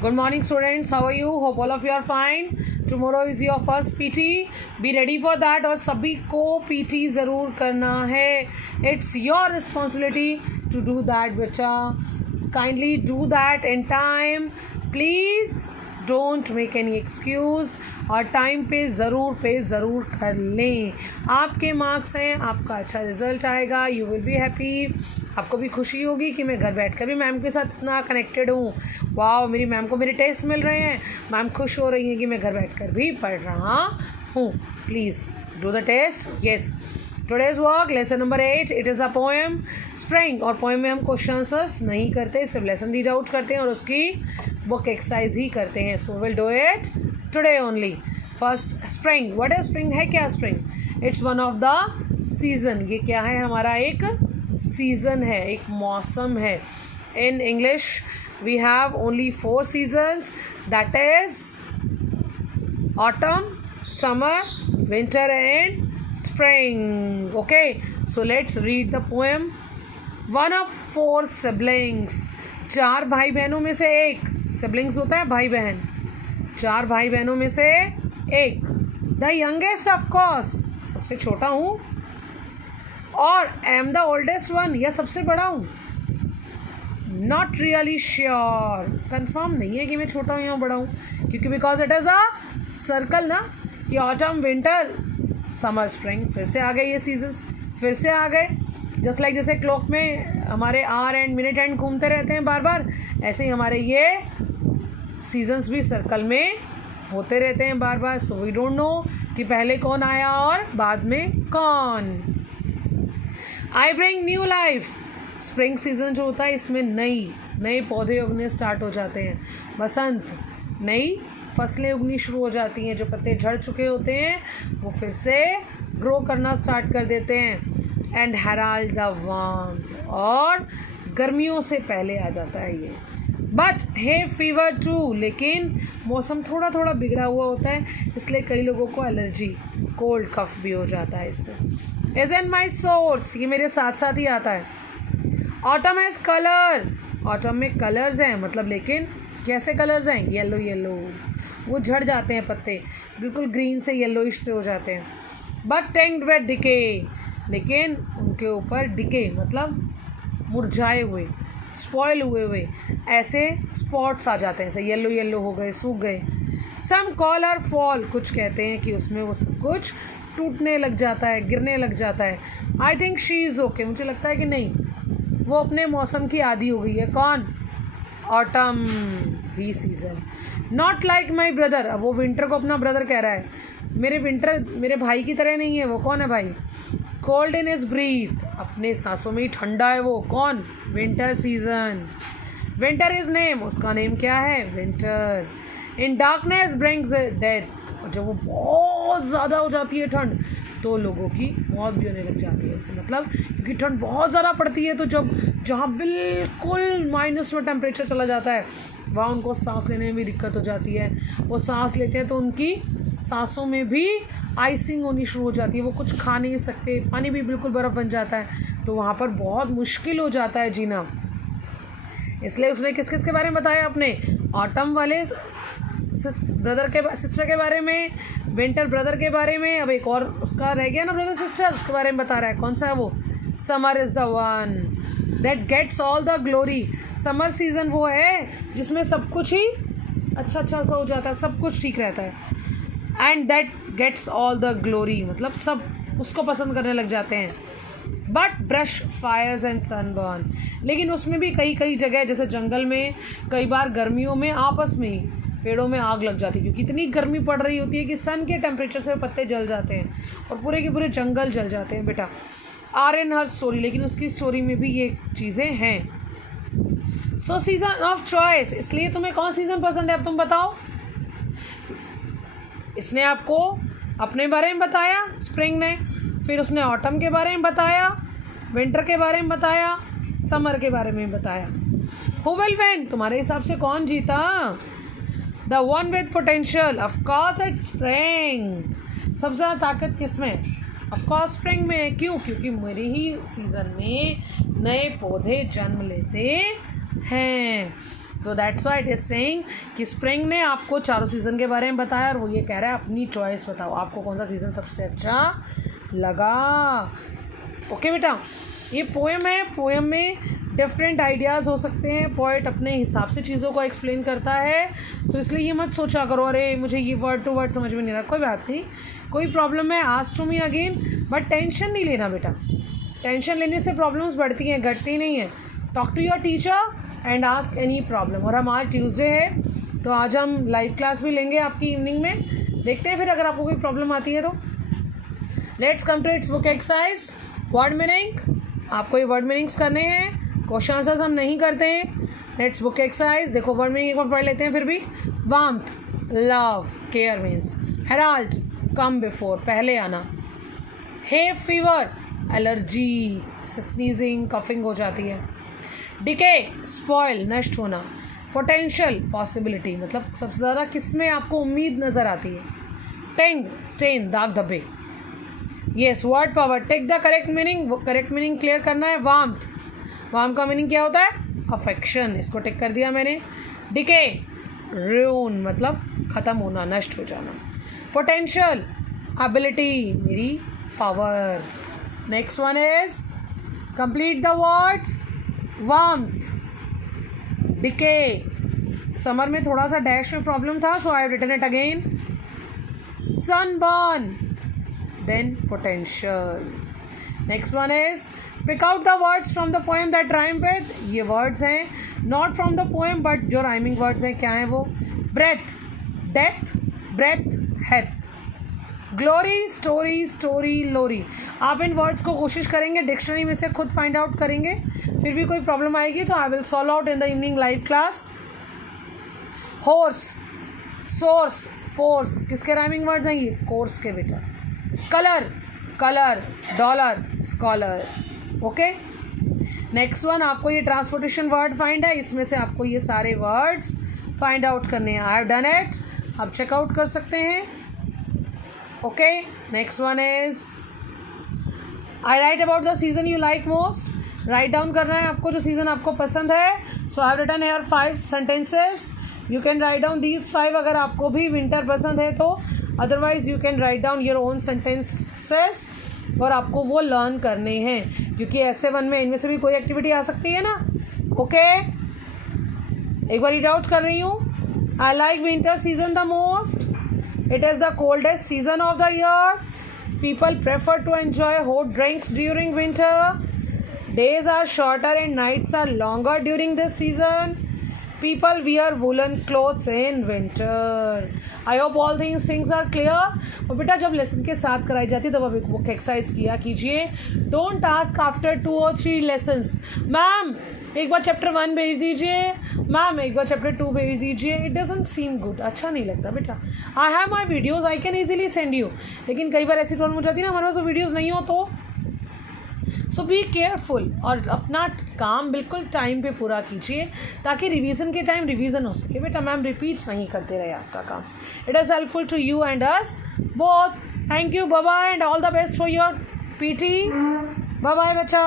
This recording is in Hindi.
Good morning, students. How are you? Hope all of you are fine. Tomorrow is your first PT. Be ready for that. और सभी को PT ज़रूर करना है. It's your responsibility to do that, बच्चा. Kindly do that in time. Please don't make any excuse. और टाइम पे ज़रूर कर लें. आपके मार्क्स हैं, आपका अच्छा रिजल्ट आएगा. You will be happy. आपको भी खुशी होगी कि मैं घर बैठकर भी मैम के साथ इतना कनेक्टेड हूँ. वाह, मेरी मैम को मेरे टेस्ट मिल रहे हैं. मैम खुश हो रही हैं कि मैं घर बैठकर भी पढ़ रहा हूँ. Please do the test. Yes, today's work lesson number 8. It is a poem spring. और पोएम में हम क्वेश्चन आंसर्स नहीं करते, सिर्फ लेसन रीड आउट करते हैं और उसकी बुक एक्सरसाइज ही करते हैं. So will do it today only. First, spring. What is spring? है क्या spring? It's one of the season. ये क्या है? हमारा एक सीज़न है, एक मौसम है. In English we have only 4 seasons, that is autumn, summer, winter and spring. Okay, so let's read the poem. One of 4 siblings. 4 भाई बहनों में से एक. सिबलिंग्स होता है भाई बहन. 4 भाई बहनों में से एक. द यंगेस्ट ऑफ कोर्स, सबसे छोटा हूँ. और एम द ओल्डेस्ट वन, या सबसे बड़ा हूँ. नॉट रियली श्योर, कन्फर्म नहीं है कि मैं छोटा हूँ या बड़ा हूँ, क्योंकि because it is a circle ना, कि ऑटम, विंटर, समर, स्प्रिंग. फिर से आ गए ये सीजन्स, फिर से आ गए. जस्ट लाइक जैसे क्लॉक में हमारे आवर एंड मिनट एंड घूमते रहते हैं बार बार, ऐसे ही हमारे ये सीजन्स भी सर्कल में होते रहते हैं बार बार. सो वी डोंट नो कि पहले कौन आया और बाद में कौन. I bring new life. Spring season जो होता है, इसमें नए पौधे उगने स्टार्ट हो जाते हैं. बसंत, नई फसलें उगनी शुरू हो जाती हैं. जो पत्ते झड़ चुके होते हैं वो फिर से ग्रो करना स्टार्ट कर देते हैं. एंड हेराल्ड द वार्मथ, और गर्मियों से पहले आ जाता है ये. बट हे फीवर टू, लेकिन मौसम थोड़ा थोड़ा बिगड़ा हुआ होता है, इसलिए कई लोगों को एलर्जी, कोल्ड, कफ भी हो जाता है इससे. इज इन माई सोर्स, ये मेरे साथ साथ ही आता है. ऑटम हैज़ कलर, ऑटम में कलर्स हैं, मतलब लेकिन कैसे कलर्स हैं? येलो येलो, वो झड़ जाते हैं पत्ते, बिल्कुल ग्रीन से येलोइश से हो जाते हैं. बट टेंग्ड विद डिके, लेकिन उनके ऊपर डिके मतलब मुरझाए हुए, स्पॉइल हुए ऐसे स्पॉट्स आ जाते हैं, ऐसे येलो येलो हो गए, सूख गए. सम कॉल और फॉल, कुछ कहते हैं कि उसमें वो सब कुछ टूटने लग जाता है, गिरने लग जाता है. I think she is okay, मुझे लगता है कि नहीं, वो अपने मौसम की आदी हो गई है. कौन? Autumn, be season. Not like my brother, अब वो विंटर को अपना ब्रदर कह रहा है. मेरे भाई की तरह नहीं है वो. कौन है भाई? कोल्ड इन हिज ब्रीथ, अपने सांसों में ही ठंडा है वो. कौन? Winter season. Winter is name, उसका नेम क्या है? Winter. In darkness brings death, जब वो बहुत ज़्यादा हो जाती है ठंड, तो लोगों की मौत भी होने लग जाती है उससे. मतलब क्योंकि ठंड बहुत ज़्यादा पड़ती है, तो जहाँ बिल्कुल माइनस में टेम्परेचर चला जाता है, वहाँ उनको सांस लेने में भी दिक्कत हो जाती है. वो सांस लेते हैं तो उनकी सांसों में भी आइसिंग होनी शुरू हो जाती है. वो कुछ खा नहीं सकते, पानी भी बिल्कुल बर्फ़ बन जाता है, तो वहाँ पर बहुत मुश्किल हो जाता है जीना. इसलिए उसने किस किस के बारे में बताया? अपने ऑटम वाले सिस्टर के बारे में, विंटर ब्रदर के बारे में. अब एक और उसका रह गया ना ब्रदर सिस्टर, उसके बारे में बता रहा है. कौन सा है वो? Summer is the one that gets all the glory. Summer season वो है जिसमें सब कुछ ही अच्छा सा हो जाता है, सब कुछ ठीक रहता है. And that gets all the glory, मतलब सब उसको पसंद करने लग जाते हैं. But brush fires and sunburn, लेकिन उसमें भी कई जगह, जैसे जंगल में, कई बार गर्मियों में आपस में ही पेड़ों में आग लग जाती है, क्योंकि इतनी गर्मी पड़ रही होती है कि सन के टेम्परेचर से पत्ते जल जाते हैं और पूरे के पूरे जंगल जल जाते हैं. बेटा आर इन हर स्टोरी, लेकिन उसकी स्टोरी में भी ये चीज़ें हैं. सो सीजन ऑफ चॉइस, इसलिए तुम्हें कौन सीज़न पसंद है? अब तुम बताओ. इसने आपको अपने बारे में बताया, स्प्रिंग ने, फिर उसने ऑटम के बारे में बताया, विंटर के बारे में बताया, समर के बारे में बताया. हु विल विन, तुम्हारे हिसाब से कौन जीता? The one with potential, of course it's spring. सबसे ज़्यादा ताकत किस में? ऑफकोर्स स्प्रिंग में. क्यों? क्योंकि मेरे ही सीज़न में नए पौधे जन्म लेते हैं. तो that's why it is saying कि स्प्रिंग ने आपको चारों सीज़न के बारे में बताया और वो ये कह रहा है अपनी चॉइस बताओ, आपको कौन सा सीज़न सबसे अच्छा लगा। ओके बेटा, ये पोएम है, पोएम में डिफरेंट आइडियाज़ हो सकते हैं, पोएट अपने हिसाब से चीज़ों को एक्सप्लेन करता है। सो इसलिए ये मत सोचा करो अरे मुझे ये वर्ड टू वर्ड समझ में नहीं आ रहा, कोई बात नहीं, कोई प्रॉब्लम है ask to me again, but tension नहीं लेना बेटा, टेंशन लेने से प्रॉब्लम्स बढ़ती हैं, घटती नहीं है। Talk to your teacher and ask any problem. और हम आज ट्यूसडे है तो आज हम लाइव क्लास भी लेंगे आपकी इवनिंग में, देखते हैं फिर अगर आपको कोई प्रॉब्लम आती है तो। Let's complete book exercise. Word meaning, आपको ये वर्ड मीनिंग्स करने हैं, क्वेश्चन आंसर्स हम नहीं करते हैं। Let's book exercise. देखो वर्ड मीनिंग एक बार पढ़ लेते हैं फिर भी। Warmth, love, care means. Herald, come before, पहले आना। Hay fever, allergy, sneezing coughing हो जाती है। डिके, स्पॉइल, नष्ट होना। पोटेंशियल, पॉसिबिलिटी, मतलब सबसे ज़्यादा किस में आपको उम्मीद नज़र आती है। टेंग, स्टेन, दाग धब्बे। Yes, word power. Take the correct meaning, correct meaning clear करना है। वार्मथ, वार्म का मीनिंग क्या होता है? अफेक्शन, इसको टिक कर दिया मैंने। डिके, रून, मतलब ख़त्म होना, नष्ट हो जाना। पोटेंशियल, एबिलिटी, मेरी power. Next one is complete the words. Warmth, decay, summer में थोड़ा सा डैश में प्रॉब्लम था, so I have written it again. Sunburn, then potential. Next one is pick out the words from the poem that rhyme with. ये वर्ड्स हैं not from the poem but जो राइमिंग वर्ड्स हैं, क्या हैं वो? Breath, death, breath, heath. Glory, story, story, lorry. आप इन वर्ड्स को कोशिश करेंगे डिक्शनरी में से खुद फाइंड आउट करेंगे, फिर भी कोई प्रॉब्लम आएगी तो I will solve out in the evening live class. Horse, source, force, किसके राइमिंग वर्ड्स हैं ये? कोर्स के बेटा। Colour, colour, dollar, scholar. Okay, next one, आपको ये ट्रांसपोर्टेशन वर्ड फाइंड है, इसमें से आपको ये सारे वर्ड्स फाइंड आउट करने हैं। आई हैव डन इट, आप चेकआउट कर सकते हैं। Okay, next one is I write about the season you like most. Write down करना है आपको जो सीजन आपको पसंद है। So I have written here 5 sentences, you can write down these 5 अगर आपको भी विंटर पसंद है तो, otherwise you can write down your own sentences और आपको वो लर्न करने हैं, क्योंकि ऐसे वन में इनमें से भी कोई एक्टिविटी आ सकती है ना। ओके, एक बार रीड आउट कर रही हूँ। I like winter season the most, it is the coldest season of the year, people prefer to enjoy hot drinks during winter, days are shorter and nights are longer during this season, people wear woolen clothes in winter. I hope all these things are clear. और बेटा जब लेसन के साथ कराई जाती है तब आप एक बुक एक्सरसाइज किया कीजिए। Don't ask after 2 or 3 lessons, ma'am एक बार चैप्टर 1 भेज दीजिए, मैम एक बार चैप्टर 2 भेज दीजिए। इट डजंट सीम गुड, अच्छा नहीं लगता बेटा। I have my videos, I can easily send you, लेकिन कई बार ऐसी प्रॉब्लम हो जाती है ना हमारे पास वो वीडियोज़ नहीं हो तो। सो बी केयरफुल और अपना काम बिल्कुल टाइम पे पूरा कीजिए ताकि रिवीजन के टाइम रिवीजन हो सके बेटा, मैम रिपीट नहीं करते रहे आपका काम। It is helpful to you and us both. Thank you, bye bye and all the best for your PT. Bye bye बच्चा।